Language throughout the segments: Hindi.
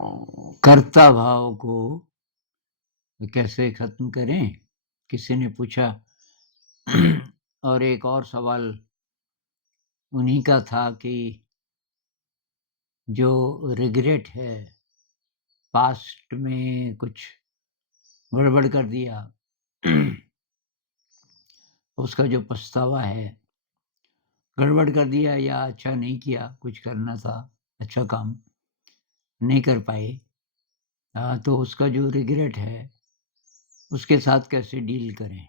कर्ता भाव को कैसे खत्म करें? किसी ने पूछा। और एक और सवाल उन्हीं का था कि जो रिग्रेट है, पास्ट में कुछ गड़बड़ कर दिया, उसका जो पछतावा है, गड़बड़ कर दिया या अच्छा नहीं किया, कुछ करना था, अच्छा काम नहीं कर पाए, तो उसका जो रिग्रेट है, उसके साथ कैसे डील करें?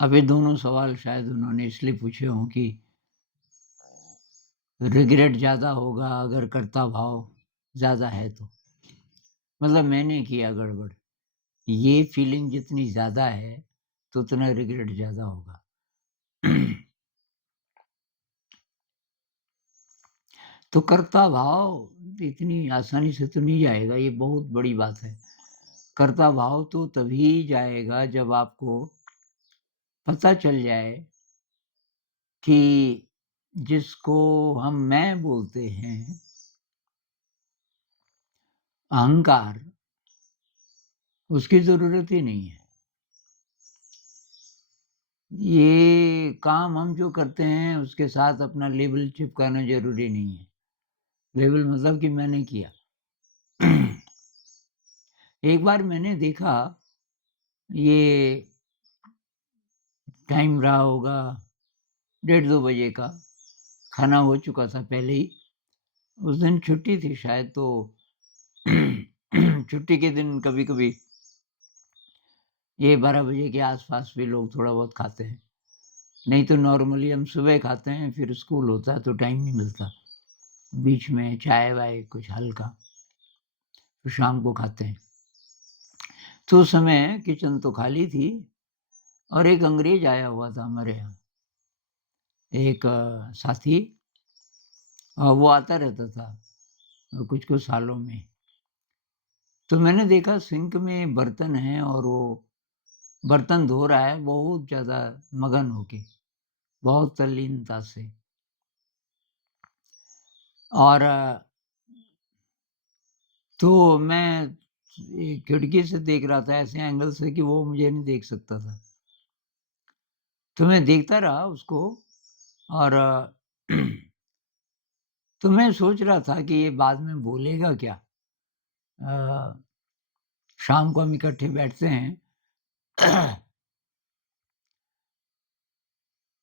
अब ये दोनों सवाल शायद उन्होंने इसलिए पूछे हों कि रिग्रेट ज़्यादा होगा अगर कर्ता भाव ज़्यादा है तो। मतलब मैंने किया गड़बड़, ये फीलिंग जितनी ज़्यादा है, तो उतना रिग्रेट ज़्यादा होगा। तो कर्ता भाव इतनी आसानी से तो नहीं जाएगा, ये बहुत बड़ी बात है। कर्ता भाव तो तभी जाएगा जब आपको पता चल जाए कि जिसको हम मैं बोलते हैं, अहंकार, उसकी ज़रूरत ही नहीं है। ये काम हम जो करते हैं उसके साथ अपना लेबल चिपकाना ज़रूरी नहीं है। लेबल मतलब कि मैंने किया। एक बार मैंने देखा, ये टाइम रहा होगा 1:30-2 बजे का, खाना हो चुका था पहले ही। उस दिन छुट्टी थी शायद, तो छुट्टी के दिन कभी-कभी ये 12 बजे के आस-पास भी लोग थोड़ा बहुत खाते हैं। नहीं तो नॉर्मली हम सुबह खाते हैं, फिर स्कूल होता है तो टाइम नहीं मिलता। बीच में चाय-वाय कुछ हल्का, तो शाम को खाते हैं। तो उस समय किचन तो खाली थी और एक अंग्रेज आया हुआ था हमारे यहाँ, एक साथी, वो आता रहता था कुछ-कुछ सालों में। तो मैंने देखा सिंक में बर्तन हैं और वो बर्तन धो रहा है बहुत ज़्यादा मगन होके, बहुत तल्लीनता से। और तो मैं खिड़की से देख रहा था ऐसे एंगल से कि वो मुझे नहीं देख सकता था। तो मैं देखता रहा उसको और तो मैं सोच रहा था कि ये बाद में बोलेगा क्या? अ, शाम को हम इकट्ठे बैठते हैं,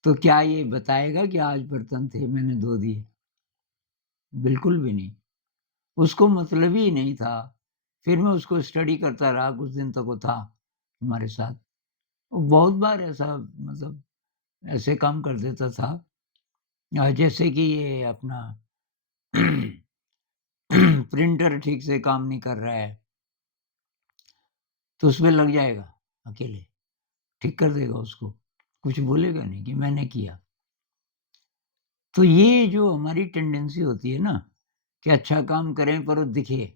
तो क्या ये बताएगा कि आज बर्तन थे मैंने धो दिए? बिल्कुल भी नहीं। उसको मतलब ही नहीं था। फिर मैं उसको स्टडी करता रहा, कुछ दिन तक वो था हमारे साथ। वो बहुत बार ऐसा, मतलब ऐसे काम कर देता था, जैसे कि ये अपना प्रिंटर ठीक से काम नहीं कर रहा है, तो उसमें लग जाएगा अकेले, ठीक कर देगा उसको, कुछ बोलेगा नहीं कि मैंने किया। तो ये जो हमारी टेंडेंसी होती है ना, कि अच्छा काम करें पर वो दिखे,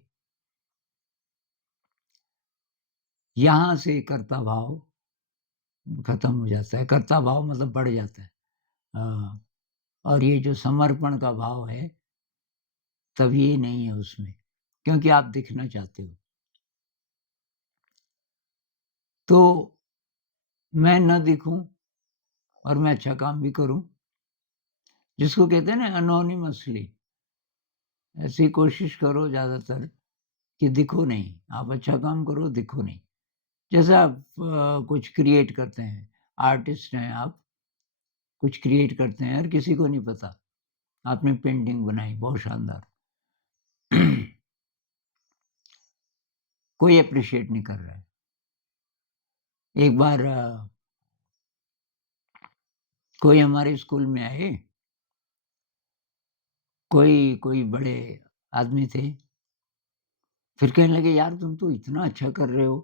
यहाँ से कर्ता भाव खत्म हो जाता है, कर्ता भाव मतलब बढ़ जाता है। हाँ, और ये जो समर्पण का भाव है, तब ये नहीं है उसमें, क्योंकि आप दिखना चाहते हो। तो मैं ना दिखूँ और मैं अच्छा काम भी करूँ, जिसको कहते हैं ना एनोनिमसली, ऐसी कोशिश करो ज़्यादातर कि दिखो नहीं, आप अच्छा काम करो, दिखो नहीं। जैसे आप कुछ क्रिएट करते हैं, आर्टिस्ट हैं आप, कुछ क्रिएट करते हैं और किसी को नहीं पता, आपने पेंटिंग बनाई बहुत शानदार। कोई एप्रिशिएट नहीं कर रहा है। एक बार कोई हमारे स्कूल में आए, कोई कोई बड़े आदमी थे, फिर कहने लगे, "यार तुम तो इतना अच्छा कर रहे हो,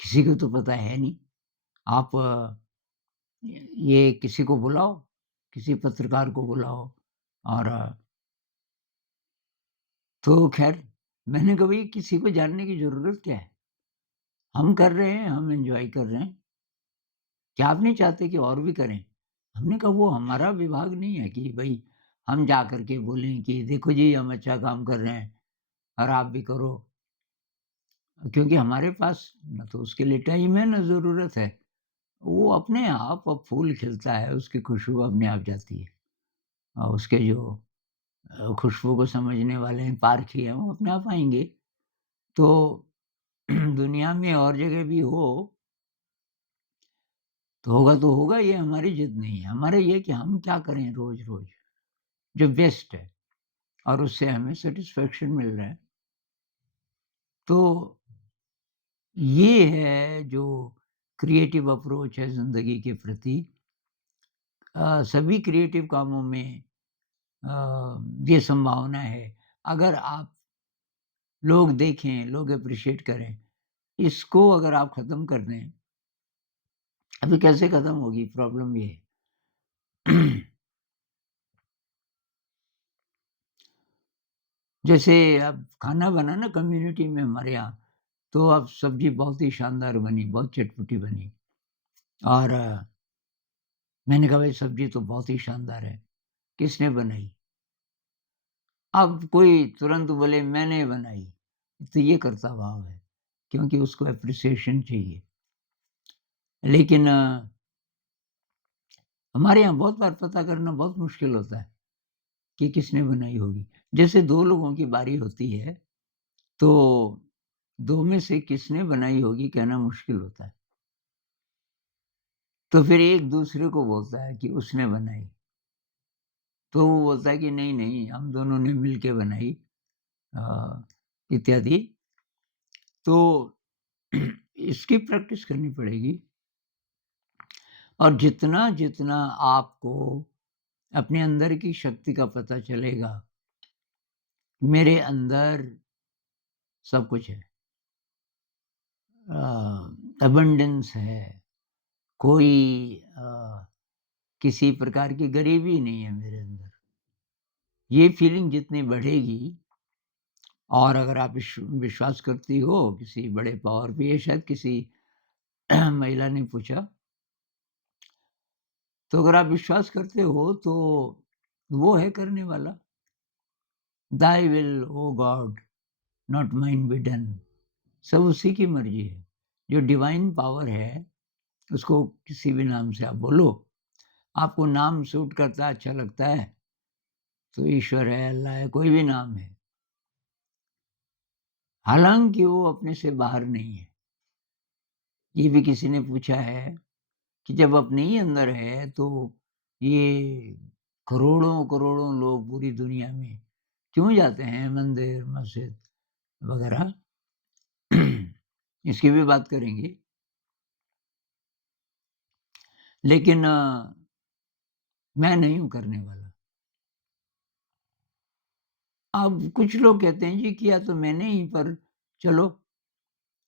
किसी को तो पता है नहीं। आप ये किसी को बुलाओ, किसी पत्रकार को बुलाओ।" और तो ख़ैर मैंने कहा, भई किसी को जानने की ज़रूरत क्या है? हम कर रहे हैं, हम एन्जॉय कर रहे हैं। क्या आप नहीं चाहते कि और भी करें? हमने कहा वो हमारा विभाग नहीं है कि भई हम जा कर के बोलें कि देखो जी हम अच्छा काम कर रहे हैं और आप भी करो। क्योंकि हमारे पास ना तो उसके लिए टाइम है, ना ज़रूरत है। वो अपने आप अब फूल खिलता है, उसकी खुशबू अपने आप जाती है। और उसके जो खुशबू को समझने वाले हैं, पारखी हैं, वो अपने आप आएँगे। तो दुनिया में और जगह भी हो, तो होगा, ये हमारी जिद नहीं है। हमारा ये है कि हम क्या करें रोज़-रोज़, जो बेस्ट है और उससे हमें सैटिस्फैक्शन मिल रहा है। तो ये है जो क्रिएटिव अप्रोच है ज़िंदगी के प्रति। सभी क्रिएटिव कामों में ये संभावना है, अगर आप लोग देखें, लोग एप्रिशिएट करें, इसको अगर आप ख़त्म कर दें, अभी कैसे ख़त्म होगी प्रॉब्लम ये है। जैसे अब खाना बना ना कम्युनिटी में हमारे यहाँ, तो अब सब्ज़ी बहुत ही शानदार बनी, बहुत चटपटी बनी और मैंने कहा भाई सब्ज़ी तो बहुत ही शानदार है, किसने बनाई? अब कोई तुरंत बोले मैंने बनाई, तो ये कर्ता-भाव है, क्योंकि उसको एप्रिसिएशन चाहिए। लेकिन हमारे यहाँ बहुत बार पता करना बहुत मुश्किल होता है कि किसने बनाई होगी। जैसे 2 लोगों की बारी होती है, तो 2 में से किसने बनाई होगी कहना मुश्किल होता है। तो फिर एक दूसरे को बोलता है कि उसने बनाई, तो वो बोलता है कि नहीं, हम दोनों ने मिल के बनाई इत्यादि। तो इसकी प्रैक्टिस करनी पड़ेगी और जितना आपको अपने अंदर की शक्ति का पता चलेगा, मेरे अंदर सब कुछ है। अबंडेंस है, कोई किसी प्रकार की गरीबी नहीं है मेरे अंदर। ये फीलिंग जितनी बढ़ेगी और अगर आप विश्वास करती हो किसी बड़े पावर पे, ये शायद किसी महिला ने पूछा, तो अगर आप विश्वास करते हो तो वो है करने वाला। "Thy will, O God, not mine be done." सब उसी की मर्ज़ी है। जो डिवाइन पावर है, उसको किसी भी नाम से आप बोलो। आपको नाम सूट करता है, अच्छा लगता है, तो ईश्वर है, अल्लाह है, कोई भी नाम है। हालाँकि वो अपने से बाहर नहीं है। ये भी किसी ने पूछा है कि जब अपने ही अंदर है, तो ये करोड़ों-करोड़ों लोग पूरी दुनिया में क्यों जाते हैं मंदिर, मस्जिद वगैरह? इसकी भी बात करेंगे। लेकिन मैं नहीं हूँ करने वाला। अब कुछ लोग कहते हैं जी किया तो मैंने ही, पर चलो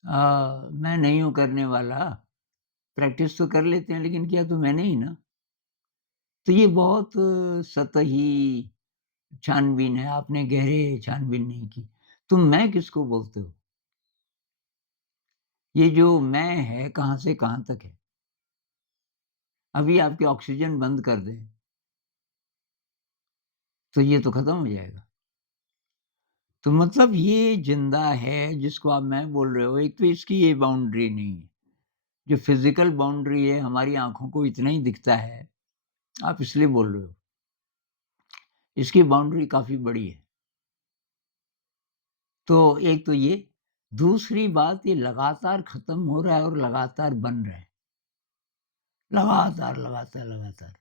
मैं नहीं हूँ करने वाला, प्रैक्टिस तो कर लेते हैं लेकिन किया तो मैंने ही ना। तो ये बहुत सतही छानबीन है, आपने गहरे छानबीन नहीं की। तुम मैं किसको बोलते हो? ये जो मैं है कहाँ से कहाँ तक है? अभी आपकी ऑक्सीजन बंद कर दें, तो ये तो खत्म हो जाएगा। तो मतलब ये ज़िंदा है जिसको आप मैं बोल रहे हो, एक तो इसकी ये बाउंड्री नहीं है। जो फ़िज़िकल बाउंड्री है हमारी आँखों को इतना ही दिखता है, आप इसलिए बोल रहे हो। इसकी बाउंड्री काफ़ी बड़ी है। तो एक तो ये, दूसरी बात ये लगातार ख़त्म हो रहा है और लगातार बन रहा है। लगातार।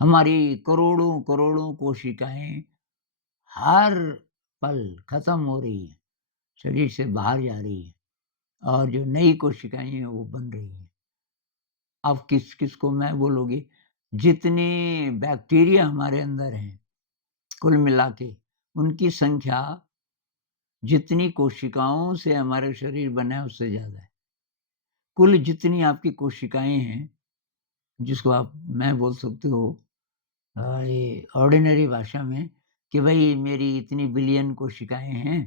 हमारी करोड़ों-करोड़ों कोशिकाएँ हर पल ख़त्म हो रही हैं, शरीर से बाहर जा रही हैं और जो नई कोशिकाएँ हैं वो बन रही हैं। अब किसको मैं बोलोगे? जितने बैक्टीरिया हमारे अंदर हैं, कुल मिला के, उनकी संख्या जितनी कोशिकाओं से हमारा शरीर बना है उससे ज़्यादा है। कुल जितनी आपकी कोशिकाएँ हैं, जिसको आप मैं बोल सकते हो ये ऑर्डिनरी भाषा में कि भई मेरी इतनी बिलियन कोशिकाएँ हैं,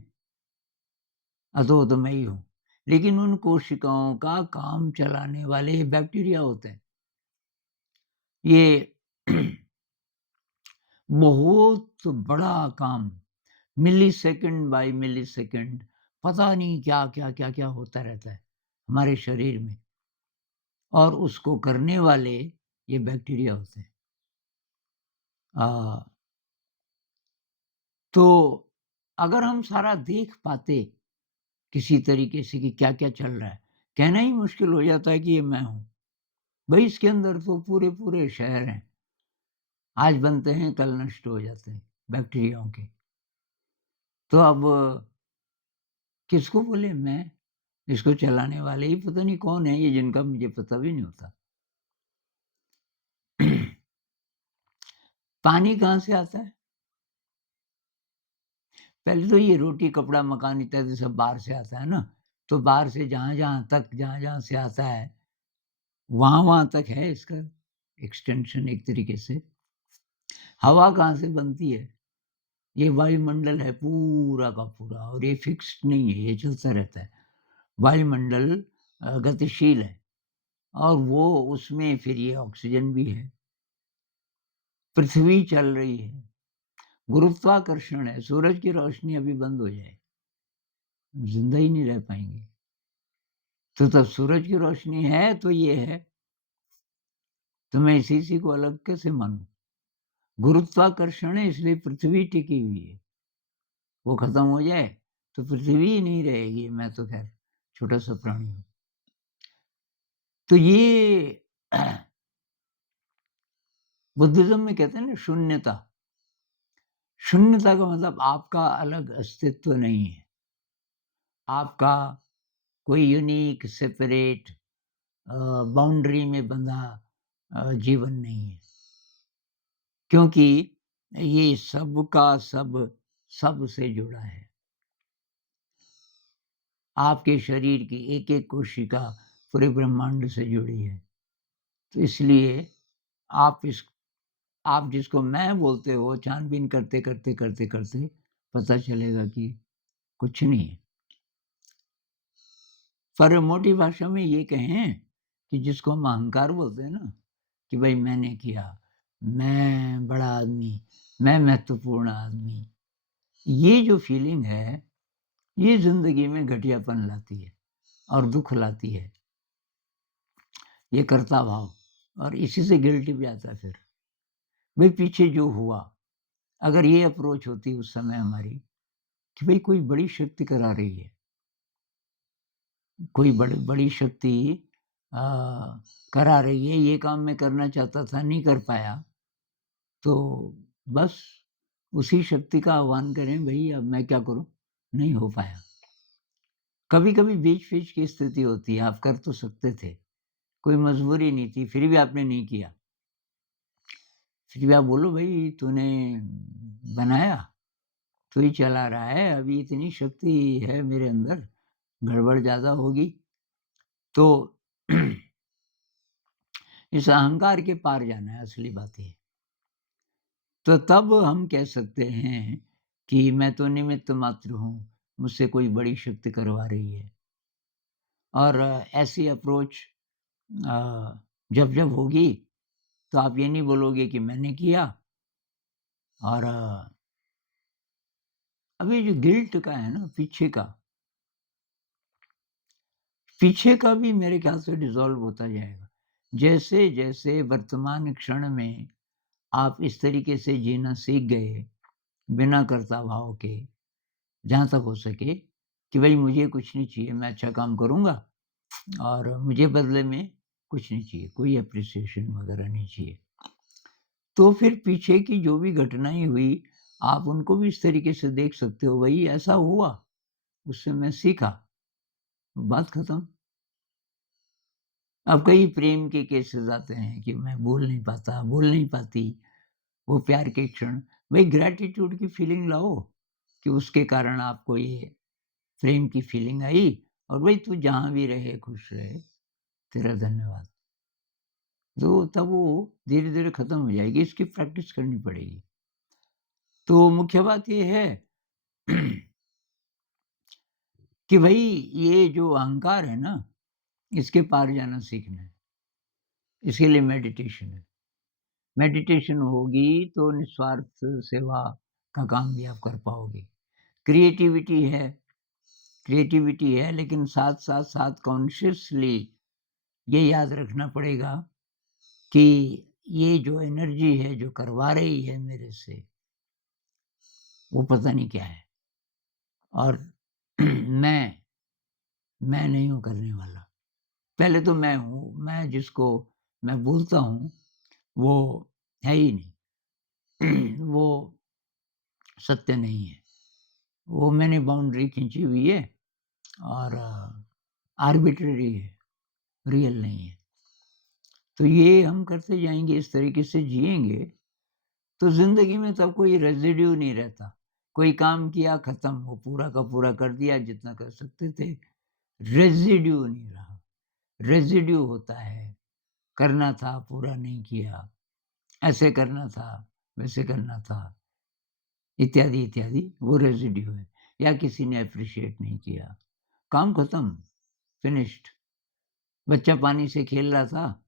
तो वो तो मैं ही हूँ। लेकिन उन कोशिकाओं का काम चलाने वाले बैक्टीरिया होते हैं। ये बहुत बड़ा काम, मिलीसेकंड बाय मिलीसेकंड, पता नहीं क्या होता रहता है हमारे शरीर में, और उसको करने वाले ये बैक्टीरिया होते हैं। आ, तो अगर हम सारा देख पाते किसी तरीके से कि क्या-क्या चल रहा है, कहना ही मुश्किल हो जाता है कि ये मैं हूँ। भई इसके अंदर तो पूरे-पूरे शहर हैं, आज बनते हैं, कल नष्ट हो जाते हैं, बैक्टीरियाओं के। तो अब किसको बोले मैं? इसको चलाने वाले ही पता नहीं कौन है ये, जिनका मुझे पता भी नहीं होता। पानी कहाँ से आता है? पहले तो ये रोटी, कपड़ा, मकान इत्यादि सब बाहर से आता है ना, तो बाहर से जहाँ-जहाँ से आता है, वहाँ-वहाँ तक है इसका एक्सटेंशन एक तरीके से। हवा कहाँ से बनती है? ये वायुमंडल है पूरा का पूरा, और ये फिक्स्ड नहीं है, ये चलता रहता है। वायुमंडल गतिशील है, और वो उसमें फिर ये ऑक्सीजन भी है। पृथ्वी चल रही है, गुरुत्वाकर्षण है, सूरज की रोशनी अभी बंद हो जाए, ज़िंदा ही नहीं रह पाएँगे। तो तब सूरज की रोशनी है तो ये है, तो मैं इसी को अलग कैसे मानूँ? गुरुत्वाकर्षण है इसलिए पृथ्वी टिकी हुई है, वो खत्म हो जाए तो पृथ्वी ही नहीं रहेगी, मैं तो ख़ैर छोटा-सा प्राणी हूँ। तो ये बुद्धिज़्म में कहते हैं ना शून्यता। शून्यता का मतलब आपका अलग अस्तित्व नहीं है। आपका कोई यूनिक सेपरेट बाउंड्री में बंधा जीवन नहीं है। क्योंकि ये सब का सब, सब से जुड़ा है। आपके शरीर की एक-एक कोशिका पूरे ब्रह्मांड से जुड़ी है। तो इसलिए आप इस आप जिसको मैं बोलते हो, छानबीन करते पता चलेगा कि कुछ नहीं है। पर मोटी भाषा में ये कहें कि जिसको हम अहंकार बोलते हैं ना, कि भाई मैंने किया, मैं बड़ा आदमी, मैं महत्वपूर्ण आदमी, ये जो फीलिंग है, ये ज़िंदगी में घटियापन लाती है और दुःख लाती है। ये कर्ता भाव, और इसी से गिल्ट भी आता है फिर। भई पीछे जो हुआ, अगर ये अप्रोच होती उस समय हमारी कि भई कोई बड़ी शक्ति करा रही है, कोई बड़ी शक्ति अ, करा रही है, ये काम मैं करना चाहता था, नहीं कर पाया, तो बस उसी शक्ति का आह्वान करें, भई अब मैं क्या करूँ? नहीं हो पाया। कभी-कभी बीच-बीच की स्थिति होती है, आप कर तो सकते थे, कोई मजबूरी नहीं थी, फिर भी आपने नहीं किया। फिर भी आप बोलो भई तूने बनाया, तू ही चला रहा है, अभी इतनी शक्ति है मेरे अंदर, गड़बड़ ज़्यादा होगी। तो इस अहंकार के पार जाना है, असली बात ये है। तो तब हम कह सकते हैं कि मैं तो निमित्त मात्र हूँ, मुझसे कोई बड़ी शक्ति करवा रही है। और ऐसी अप्रोच जब होगी, तो आप ये नहीं बोलोगे कि मैंने किया। और अब ये जो गिल्ट का है ना, पीछे का भी मेरे ख्याल से डिसॉल्व होता जाएगा। जैसे-जैसे वर्तमान क्षण में आप इस तरीके से जीना सीख गए, बिना कर्ता-भाव के, जहाँ तक हो सके कि भई मुझे कुछ नहीं चाहिए, मैं अच्छा काम करूँगा और मुझे बदले में कुछ नहीं चाहिए, कोई एप्रिसिएशन वगैरह नहीं चाहिए। तो फिर पीछे की जो भी घटनाएँ हुई, आप उनको भी इस तरीके से देख सकते हो, भई ऐसा हुआ, उससे मैं सीखा, बात खत्म। अब कई प्रेम के केसेज़ आते हैं कि मैं बोल नहीं पाता, बोल नहीं पाती, वो प्यार के क्षण, भई ग्रैटिट्यूड की फीलिंग लाओ कि उसके कारण आपको ये प्रेम की फीलिंग आई, और भई तू जहाँ भी रहे खुश रहे, तेरा धन्यवाद। तो तब वो धीरे-धीरे खत्म हो जाएगी, इसकी प्रैक्टिस करनी पड़ेगी। तो मुख्य बात ये है कि भई ये जो अहंकार है ना, इसके पार जाना सीखना है। इसके लिए मेडिटेशन है। मेडिटेशन होगी तो निस्वार्थ सेवा का काम भी आप कर पाओगे। क्रिएटिविटी है, क्रिएटिविटी है, लेकिन साथ कॉन्शियसली ये याद रखना पड़ेगा कि ये जो एनर्जी है, जो करवा रही है मेरे से, वो पता नहीं क्या है और मैं नहीं हूँ करने वाला। पहले तो मैं हूँ, मैं जिसको मैं बोलता हूँ, वो है ही नहीं। वो सत्य नहीं है। वो मैंने बाउंड्री खींची हुई है और आर्बिट्रेरी है, रियल नहीं है। तो ये हम करते जाएँगे, इस तरीके से जिएँगे, तो ज़िंदगी में तब कोई रेज़िड्यू नहीं रहता। कोई काम किया खत्म, वो पूरा का पूरा कर दिया जितना कर सकते थे, रेज़िड्यू नहीं रहा। रेज़िड्यू होता है, करना था, पूरा नहीं किया, ऐसे करना था, वैसे करना था, इत्यादि, इत्यादि, वो रेज़िड्यू है। या किसी ने एप्रिशिएट नहीं किया, काम खत्म, फिनिश्ड। बच्चा पानी से खेल रहा था,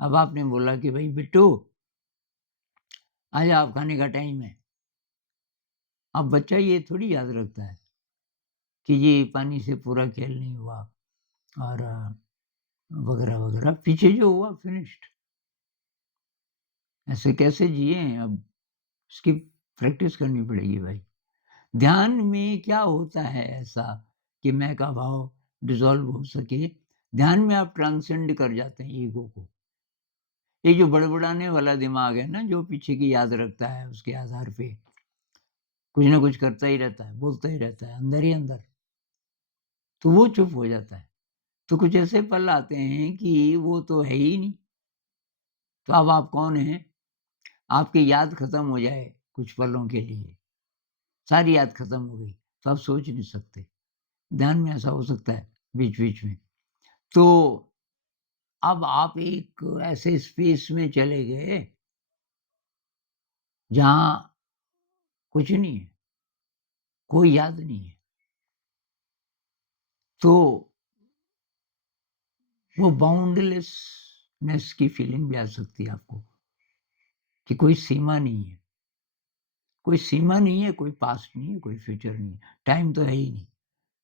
अब आपने बोला कि भई बिट्टू, आजा अब खाने का टाइम है। अब बच्चा ये थोड़ी याद रखता है कि ये पानी से पूरा खेल नहीं हुआ और वगैरह-वगैरह, पीछे जो हुआ फिनिश्ड। ऐसे कैसे जिए अब? इसकी प्रैक्टिस करनी पड़ेगी भाई। ध्यान में क्या होता है ऐसा कि मैं का भाव डिसॉल्व हो सके? ध्यान में आप ट्रांसेंड कर जाते हैं ईगो को। ये जो बड़बड़ाने वाला दिमाग है ना, जो पीछे की याद रखता है, उसके आधार पे कुछ ना कुछ करता ही रहता है, बोलता ही रहता है, अंदर ही अंदर, तो वो चुप हो जाता है। तो कुछ ऐसे पल आते हैं कि वो तो है ही नहीं, तो अब आप कौन हैं? आपकी याद खत्म हो जाए कुछ पलों के लिए, सारी याद खत्म हो गई, तो आप सोच नहीं सकते। ध्यान में ऐसा हो सकता है बीच-बीच में। तो अब आप एक ऐसे स्पेस में चले गए, जहाँ कुछ नहीं है, कोई याद नहीं है। तो वो बाउंडलेसनेस की फीलिंग भी आ सकती है आपको, कि कोई सीमा नहीं है। कोई सीमा नहीं है, कोई पास्ट नहीं है, कोई फ्यूचर नहीं है। टाइम तो है ही नहीं।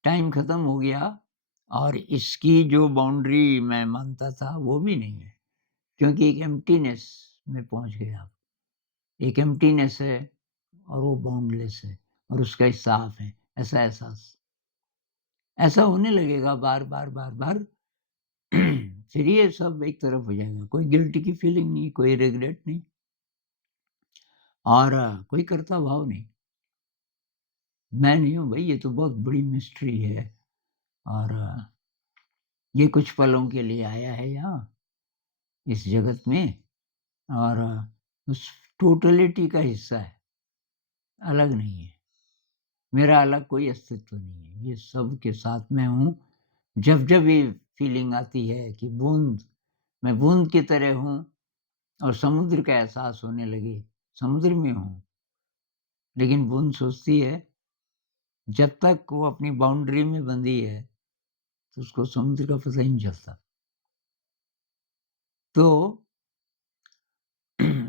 टाइम खत्म हो गया और इसकी जो बाउंड्री मैं मानता था, वो भी नहीं है। क्योंकि एक एम्प्टीनेस में पहुँच गए आप। एक एम्प्टीनेस है और वो बाउंडलेस है और उसका हिस्सा आप हैं, ऐसा एहसास। ऐसा होने लगेगा बार-बार, बार-बार। फिर ये सब एक तरफ हो जाएगा। कोई गिल्ट की फीलिंग नहीं, कोई रिग्रेट नहीं और कोई कर्ता भाव नहीं। मैं नहीं हूँ भई, ये तो बहुत बड़ी मिस्ट्री है और ये कुछ पलों के लिए आया है यहाँ, इस जगत में और उस टोटलिटी का हिस्सा है, अलग नहीं है। मेरा अलग कोई अस्तित्व नहीं है, ये सब के साथ मैं हूँ। जब-जब ये फीलिंग आती है कि मैं बूँद की तरह हूँ और समुद्र का एहसास होने लगे, समुद्र में हूँ, लेकिन बूँद सोचती है, जब तक वो अपनी बाउंड्री में बंधी है, तो उसको समुद्र का पता ही नहीं चलता। तो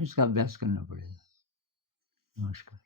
इसका अभ्यास करना पड़ेगा। नमस्कार।